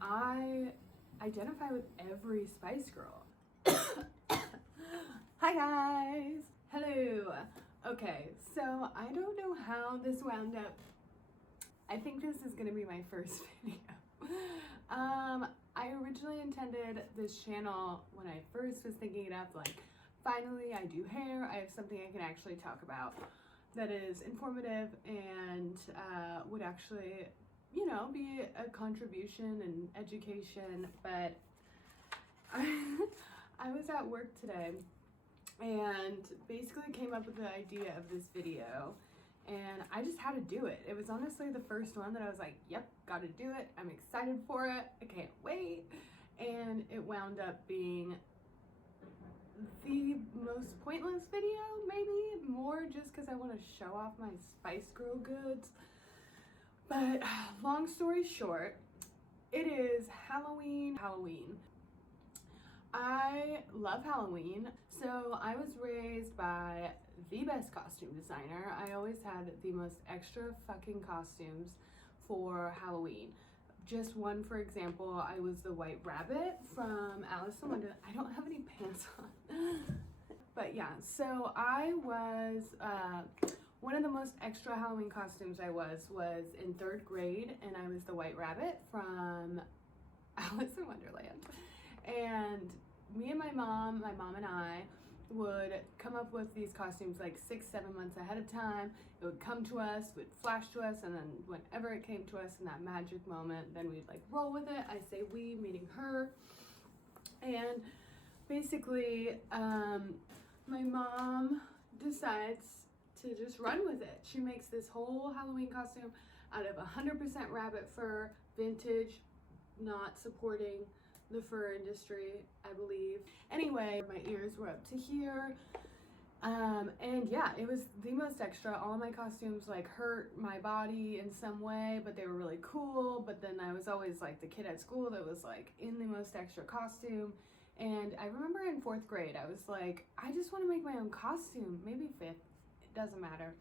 I identify with every Spice Girl. Hi guys! Hello! Okay, so I don't know how this wound up. I think this is gonna be my first video. I originally intended this channel when I first was thinking it up, like, finally I do hair, I have something I can actually talk about that is informative and would actually, you know, be a contribution and education. But I was at work today and basically came up with the idea of this video, and I just had to do it. It was honestly the first one that I was like, yep, gotta do it. I'm excited for it. I can't wait. And it wound up being the most pointless video, maybe more just because I want to show off my Spice Girl goods. But long story short, it is Halloween. I love Halloween. So I was raised by the best costume designer. I always had the most extra fucking costumes for Halloween. Just one, for example, I was the White Rabbit from Alice in Wonderland. I don't have any pants on. But yeah, so I was, one of the most extra Halloween costumes I was in 3rd grade, and I was the White Rabbit from Alice in Wonderland. And me and my mom and I would come up with these costumes like 6-7 months ahead of time. It would come to us, would flash to us, and then whenever it came to us in that magic moment, then we'd like roll with it. I say we, meaning her. And basically, my mom decides to just run with it. She makes this whole Halloween costume out of 100% rabbit fur, vintage, not supporting the fur industry, I believe. Anyway, my ears were up to here. And yeah, it was the most extra. All of my costumes like hurt my body in some way, but they were really cool. But then I was always like the kid at school that was like in the most extra costume. And I remember in 4th grade, I was like, I just want to make my own costume. Maybe 5th, it doesn't matter.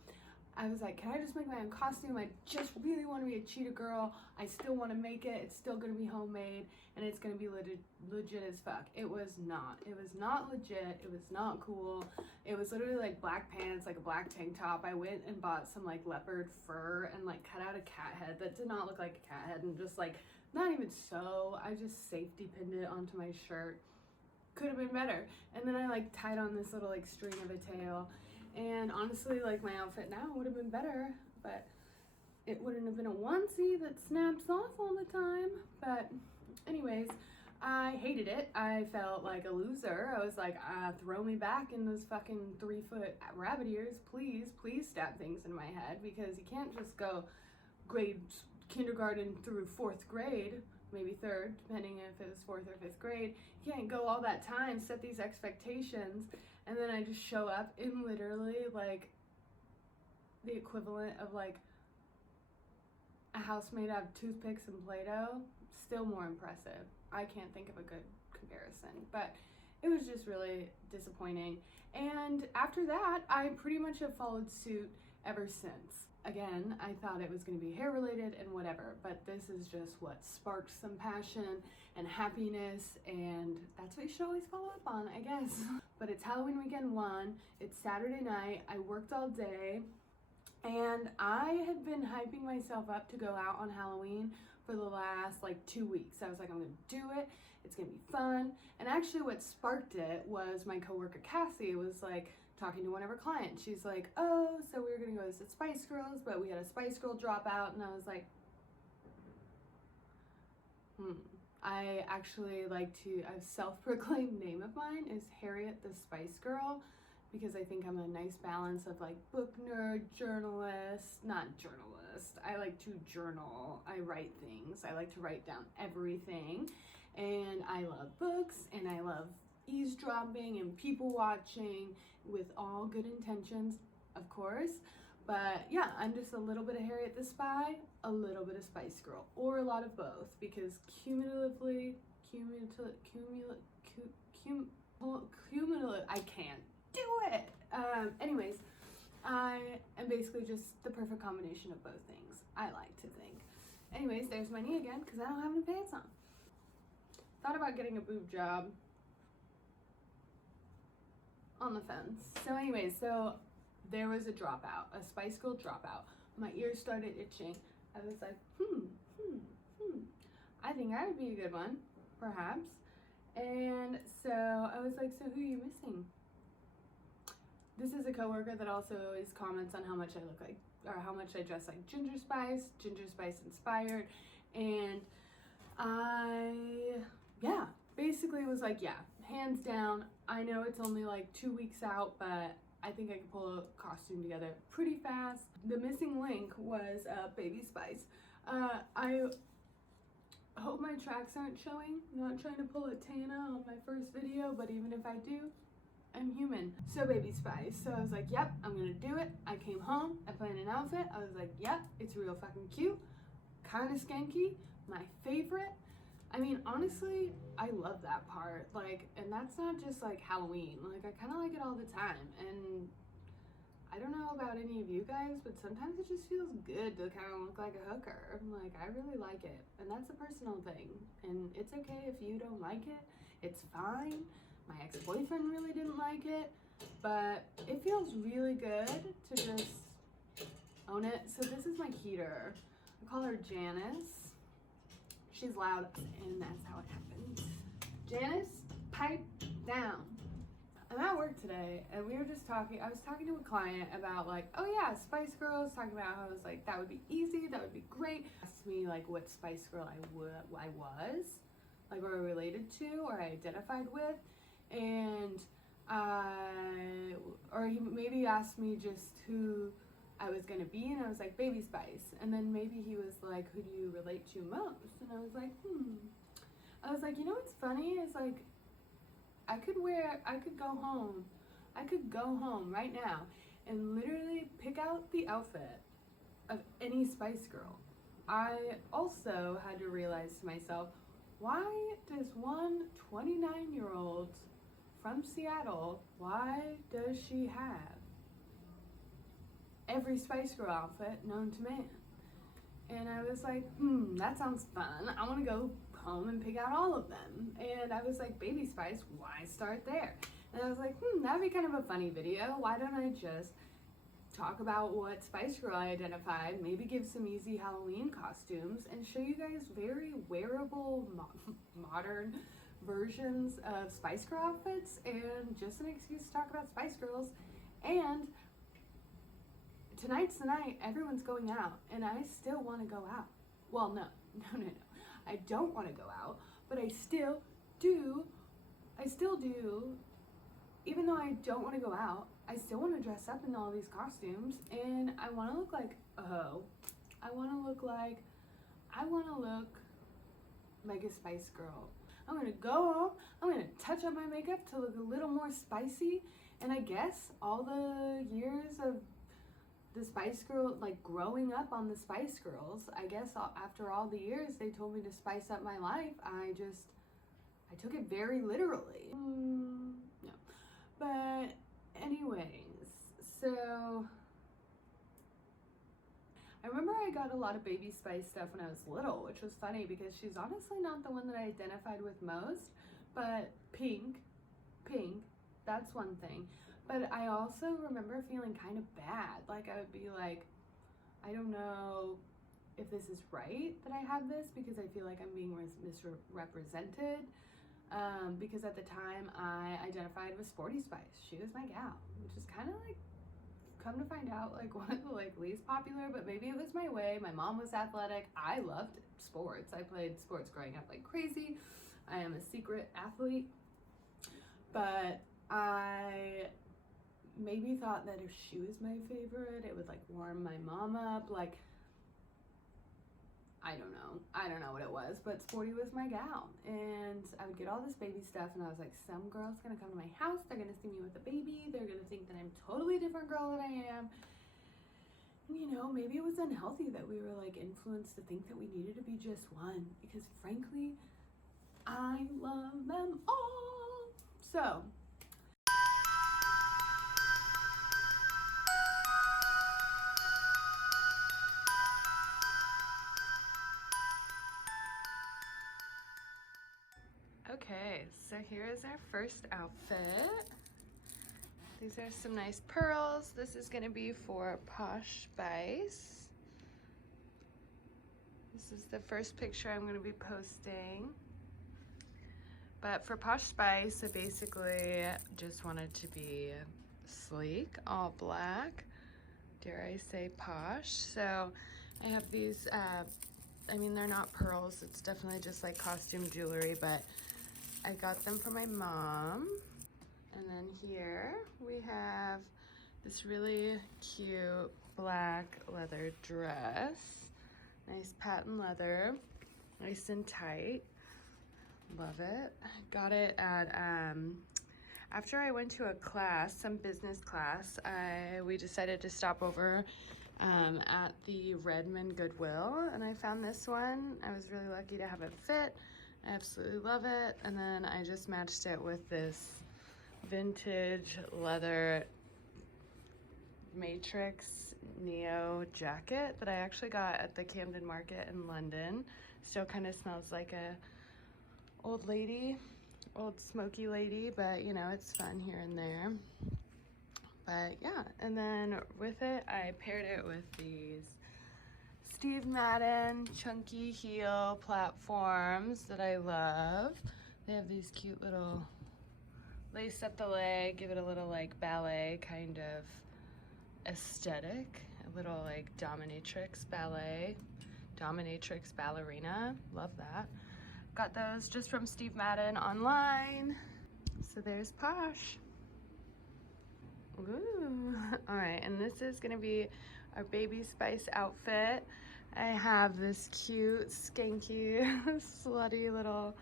I was like, can I just make my own costume? I just really want to be a cheetah girl. I still want to make it. It's still going to be homemade, and it's going to be legit as fuck. It was not. It was not legit. It was not cool. It was literally like black pants, like a black tank top. I went and bought some like leopard fur and like cut out a cat head that did not look like a cat head, and just like, not even so. I just safety pinned it onto my shirt. Could have been better. And then I like tied on this little like string of a tail. And honestly, like my outfit now would have been better, but it wouldn't have been a onesie that snaps off all the time. But anyways, I hated it. I felt like a loser. I was like, throw me back in those fucking 3-foot rabbit ears. Please stab things in my head, because you can't just go kindergarten through 4th grade, maybe 3rd, depending if it was 4th or 5th grade. You can't go all that time, set these expectations, and then I just show up in literally like the equivalent of like a house made out of toothpicks and Play-Doh. Still more impressive. I can't think of a good comparison, but it was just really disappointing. And after that, I pretty much have followed suit ever since. Again, I thought it was going to be hair related and whatever, but this is just what sparked some passion and happiness, and that's what you should always follow up on, I guess. But it's Halloween weekend 1, it's Saturday night, I worked all day, and I had been hyping myself up to go out on Halloween for the last like 2 weeks. I was like, I'm gonna do it, it's gonna be fun. And actually what sparked it was my coworker Cassie was like talking to one of her clients. She's like, oh, so we were gonna go to the Spice Girls, but we had a Spice Girl drop out. And I was like, I actually like to, a self-proclaimed name of mine is Harriet the Spice Girl, because I think I'm a nice balance of like book nerd, journalist, not journalist. I like to journal, I write things. I like to write down everything, and I love books, and I love eavesdropping and people watching with all good intentions, of course. But yeah, I'm just a little bit of Harriet the Spy, a little bit of Spice Girl, or a lot of both, because cumulatively, I can't do it. Anyways, I am basically just the perfect combination of both things, I like to think. Anyways, there's my knee again because I don't have any pants on. Thought about getting a boob job. On the fence. So anyways, so there was a dropout, a Spice Girl dropout. My ears started itching. I was like, I think I would be a good one, perhaps. And so I was like, so who are you missing? This is a coworker that also always comments on how much I look like, or how much I dress like Ginger Spice inspired. And I, basically was like, yeah, hands down, I know it's only like 2 weeks out, but I think I could pull a costume together pretty fast. The missing link was Baby Spice. I hope my tracks aren't showing. I'm not trying to pull a Tana on my first video, but even if I do, I'm human. So Baby Spice. So I was like, yep, I'm gonna do it. I came home, I planned an outfit. I was like, yep, it's real fucking cute, kind of skanky, my favorite. I mean, honestly, I love that part. Like, and that's not just like Halloween. Like, I kind of like it all the time. And I don't know about any of you guys, but sometimes it just feels good to kind of look like a hooker. Like, I really like it. And that's a personal thing. And it's okay if you don't like it. It's fine. My ex-boyfriend really didn't like it. But it feels really good to just own it. So this is my heater. I call her Janice. She's loud, and that's how it happens. Janice, pipe down. I'm at work today, and we were just talking. I was talking to a client about like, oh yeah, Spice Girls. Talking about how I was like, that would be easy, that would be great. Asked me like what Spice Girl I was, like or related to, or I identified with, and or he maybe asked me just who I was gonna be, and I was like, Baby Spice. And then maybe he was like, who do you relate to most? And I was like, I was like, you know what's funny is like, I could go home right now and literally pick out the outfit of any Spice Girl. I also had to realize to myself, why does one 29-year-old from Seattle, why does she have every Spice Girl outfit known to man? And I was like, that sounds fun. I want to go home and pick out all of them. And I was like, Baby Spice, why start there? And I was like, that'd be kind of a funny video. Why don't I just talk about what Spice Girl I identified, maybe give some easy Halloween costumes, and show you guys very wearable, modern versions of Spice Girl outfits, and just an excuse to talk about Spice Girls. And tonight's the night, everyone's going out, and I still want to go out. Well, no. I don't want to go out, but I still do, even though I don't want to go out, I still want to dress up in all these costumes, and I want to look like a hoe. I want to look like a Spice Girl. I'm going to go home, I'm going to touch up my makeup to look a little more spicy, and I guess all the years of the Spice Girl, like growing up on the Spice Girls, I guess after all the years they told me to spice up my life, I took it very literally. No. But anyways, so I remember I got a lot of Baby Spice stuff when I was little, which was funny because she's honestly not the one that I identified with most, but pink, that's one thing. But I also remember feeling kind of bad. Like, I would be like, I don't know if this is right that I have this, because I feel like I'm being misrepresented. Because at the time I identified with Sporty Spice. She was my gal, which is kind of like, come to find out, like one of the like least popular, but maybe it was my way. My mom was athletic. I loved sports. I played sports growing up like crazy. I am a secret athlete. But I maybe thought that if she was my favorite, it would like warm my mom up. Like, I don't know what it was, but Sporty was my gal, and I would get all this baby stuff, and I was like, some girl's gonna come to my house, they're gonna see me with a baby, they're gonna think that I'm a totally different girl than I am. And you know, maybe it was unhealthy that we were like influenced to think that we needed to be just one, because frankly, I love them all. So Okay, so here is our first outfit. These are some nice pearls. This is gonna be for Posh Spice. This is the first picture I'm gonna be posting. But for Posh Spice, I basically just wanted to be sleek, all black. Dare I say posh? So I have these, I mean, they're not pearls. It's definitely just like costume jewelry, but I got them for my mom. And then here we have this really cute black leather dress. Nice patent leather, nice and tight. Love it. Got it at, after I went to a class, some business class, we decided to stop over at the Redmond Goodwill, and I found this one. I was really lucky to have it fit. I absolutely love it. And then I just matched it with this vintage leather Matrix Neo jacket that I actually got at the Camden Market in London. Still kind of smells like a old smoky lady, but you know, it's fun here and there. But yeah, and then with it, I paired it with these Steve Madden chunky heel platforms that I love. They have these cute little lace up the leg, give it a little like ballet kind of aesthetic, a little like dominatrix ballet, dominatrix ballerina, love that. Got those just from Steve Madden online. So there's Posh. Ooh. All right, and this is gonna be our Baby Spice outfit. I have this cute, skanky, slutty little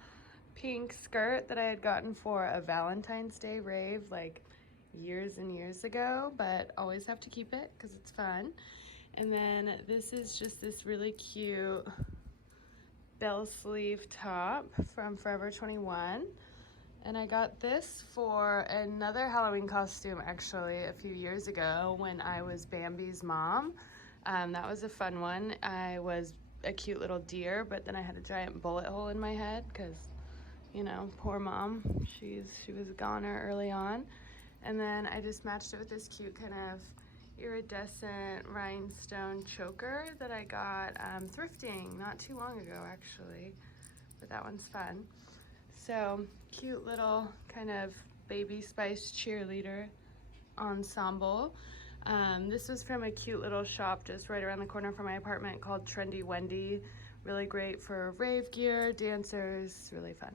pink skirt that I had gotten for a Valentine's Day rave like years and years ago, but always have to keep it because it's fun. And then this is just this really cute bell sleeve top from Forever 21. And I got this for another Halloween costume actually a few years ago when I was Bambi's mom. That was a fun one. I was a cute little deer, but then I had a giant bullet hole in my head because, you know, poor mom. She was a goner early on. And then I just matched it with this cute kind of iridescent rhinestone choker that I got thrifting not too long ago actually, but that one's fun. So cute little kind of Baby Spice cheerleader ensemble. This was from a cute little shop just right around the corner from my apartment called Trendy Wendy. Really great for rave gear, dancers, really fun.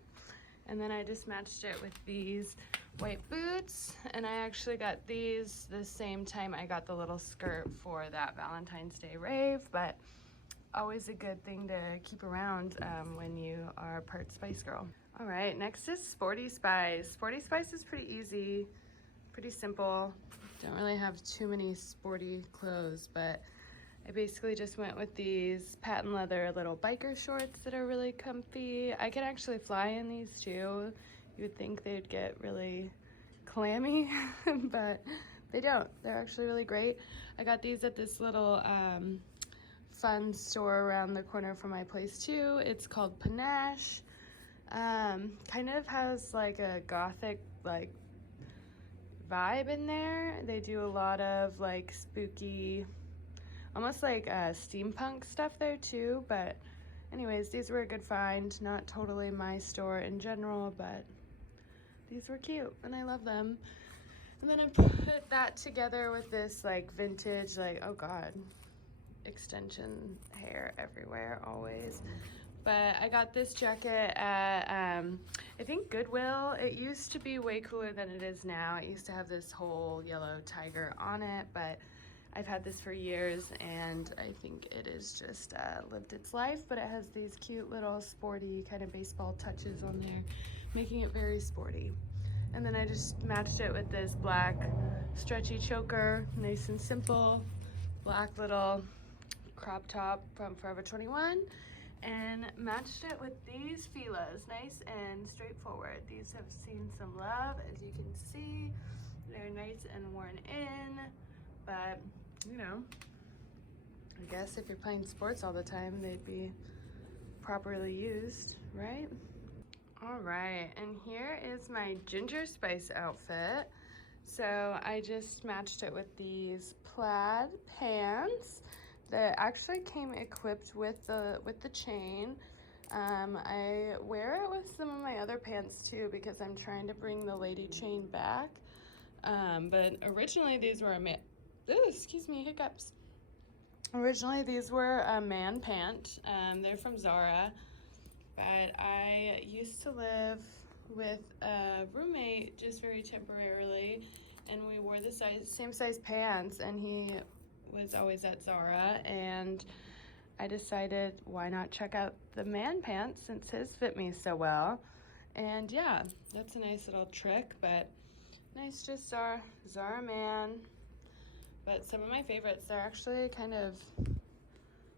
And then I just matched it with these white boots, and I actually got these the same time I got the little skirt for that Valentine's Day rave, but always a good thing to keep around when you are part Spice Girl. All right, next is Sporty Spice. Sporty Spice is pretty easy, pretty simple. Don't really have too many sporty clothes, but I basically just went with these patent leather little biker shorts that are really comfy. I can actually fly in these too. You would think they'd get really clammy, but they don't. They're actually really great. I got these at this little fun store around the corner from my place too. It's called Panache. Kind of has like a gothic like vibe in there. They do a lot of like spooky, almost like steampunk stuff there too, but anyways, these were a good find. Not totally my store in general, but these were cute and I love them. And then I put that together with this like vintage, like, oh god, extension hair everywhere always. But I got this jacket at I think Goodwill. It used to be way cooler than it is now. It used to have this whole yellow tiger on it, but I've had this for years and I think it is just lived its life, but it has these cute little sporty kind of baseball touches on there, making it very sporty. And then I just matched it with this black stretchy choker, nice and simple, black little crop top from Forever 21, and matched it with these Fila's, nice and straightforward. These have seen some love, as you can see. They're nice and worn in, but you know, I guess if you're playing sports all the time, they'd be properly used, right? All right, and here is my ginger spice outfit. So I just matched it with these plaid pants that actually came equipped with the chain. I wear it with some of my other pants too because I'm trying to bring the lady chain back. But originally these were excuse me, hiccups. Originally these were a man pant. They're from Zara. But I used to live with a roommate just very temporarily, and we wore the same size pants, and he was always at Zara, and I decided why not check out the man pants since his fit me so well. And yeah, that's a nice little trick, but nice just Zara man. But some of my favorites, they're actually kind of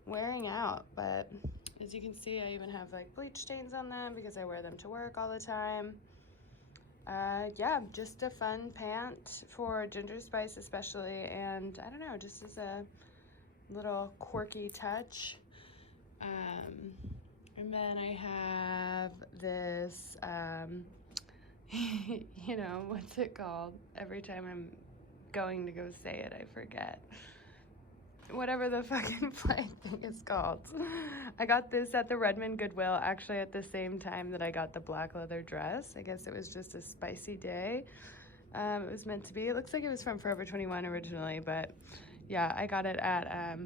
wearing out, but as you can see, I even have like bleach stains on them because I wear them to work all the time. Yeah, just a fun pant for ginger spice especially, and I don't know, just as a little quirky touch. And then I have this, you know, what's it called? Every time I'm going to go say it, I forget. Whatever the fucking flight thing is called. I got this at the Redmond Goodwill actually at the same time that I got the black leather dress. I guess it was just a spicy day. It was meant to be. It looks like it was from Forever 21 originally, but yeah, I got it at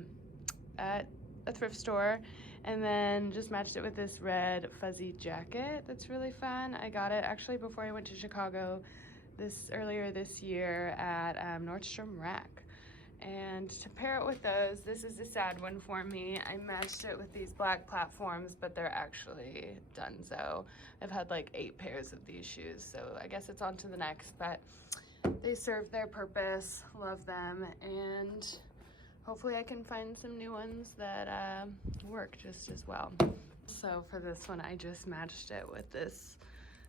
a thrift store and then just matched it with this red fuzzy jacket that's really fun. I got it actually before I went to Chicago earlier this year at Nordstrom Rack. And to pair it with those, this is a sad one for me. I matched it with these black platforms, but they're actually donezo. I've had like 8 pairs of these shoes, so I guess it's on to the next, but they serve their purpose, love them, and hopefully I can find some new ones that work just as well. So for this one, I just matched it with this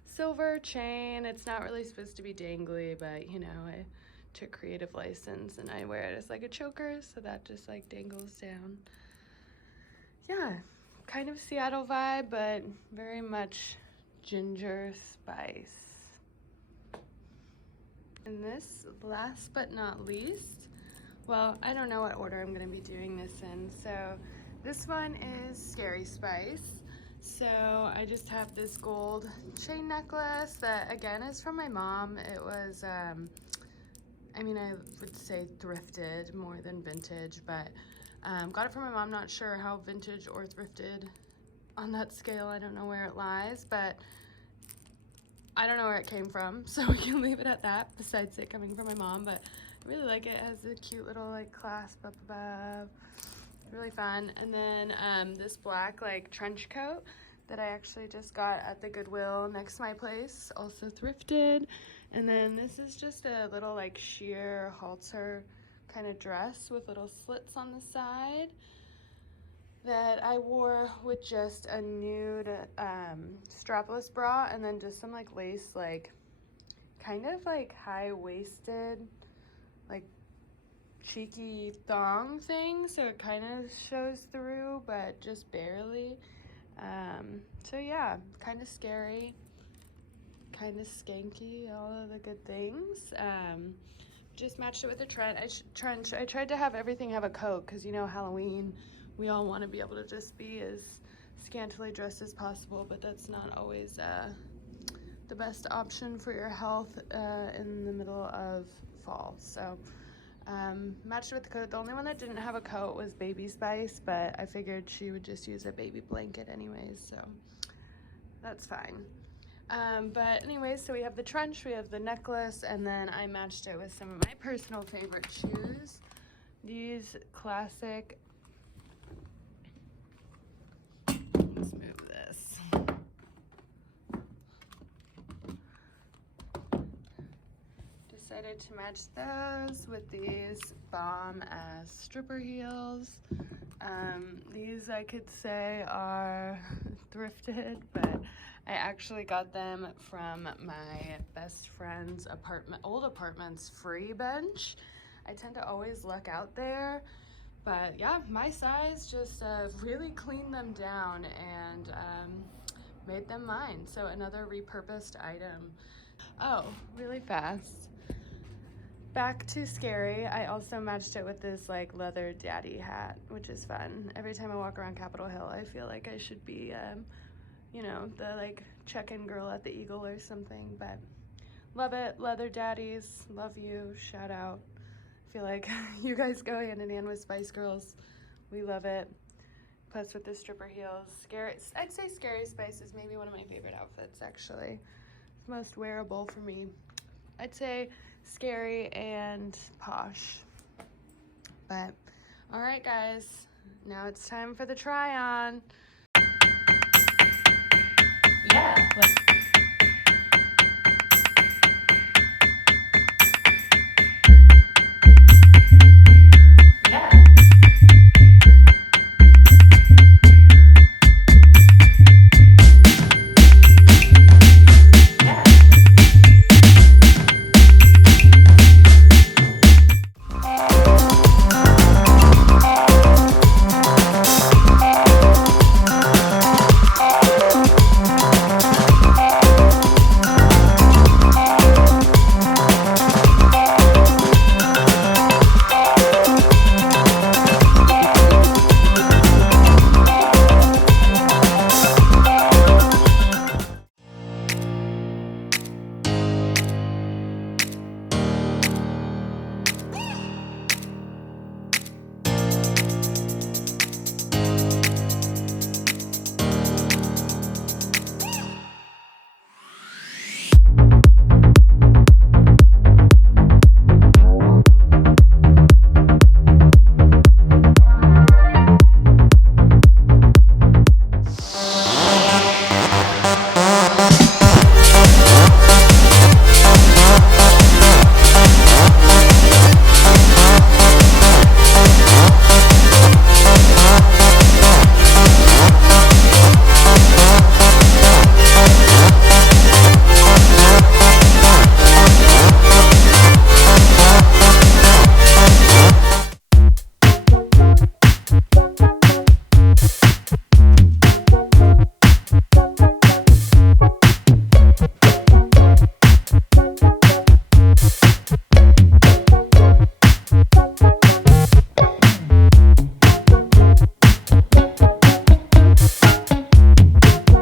silver chain. It's not really supposed to be dangly, but you know, I took creative license and I wear it as like a choker, so that just like dangles down. Yeah, kind of Seattle vibe, but very much ginger spice. And this, last but not least, well, I don't know what order I'm gonna be doing this in, so this one is Scary Spice. So I just have this gold chain necklace that again is from my mom. It was I mean, I would say thrifted more than vintage, but got it from my mom. Not sure how vintage or thrifted on that scale. I don't know where it lies, but I don't know where it came from, so we can leave it at that, besides it coming from my mom. But I really like it. It has a cute little like clasp up above. Really fun. And then this black like trench coat that I actually just got at the Goodwill next to my place, also thrifted. And then this is just a little like sheer halter kind of dress with little slits on the side that I wore with just a nude strapless bra and then just some like lace, like kind of like high-waisted, like cheeky thong thing, so it kind of shows through but just barely. So yeah, kind of scary, kind of skanky, all of the good things. Just matched it with a trench. I tried to have everything have a coat because, you know, Halloween, we all want to be able to just be as scantily dressed as possible, but that's not always the best option for your health in the middle of fall. So matched it with the coat. The only one that didn't have a coat was Baby Spice, but I figured she would just use a baby blanket anyways, so that's fine. But anyways, so we have the trench, we have the necklace, and then I matched it with some of my personal favorite shoes. These classic, let's move this. Decided to match those with these bomb ass stripper heels. These I could say are thrifted, but I actually got them from my best friend's old apartment's free bench. I tend to always luck out there, but yeah, my size just really cleaned them down and made them mine. So another repurposed item. Oh, really fast. Back to scary. I also matched it with this like leather daddy hat, which is fun. Every time I walk around Capitol Hill, I feel like I should be, you know, the like check-in girl at the Eagle or something, but love it. Leather daddies, love you, shout out. I feel like you guys go hand in hand with Spice Girls. We love it. Plus with the stripper heels. Scary, I'd say Scary Spice is maybe one of my favorite outfits, actually. It's most wearable for me. I'd say Scary and Posh. But, all right, guys. Now it's time for the try-on.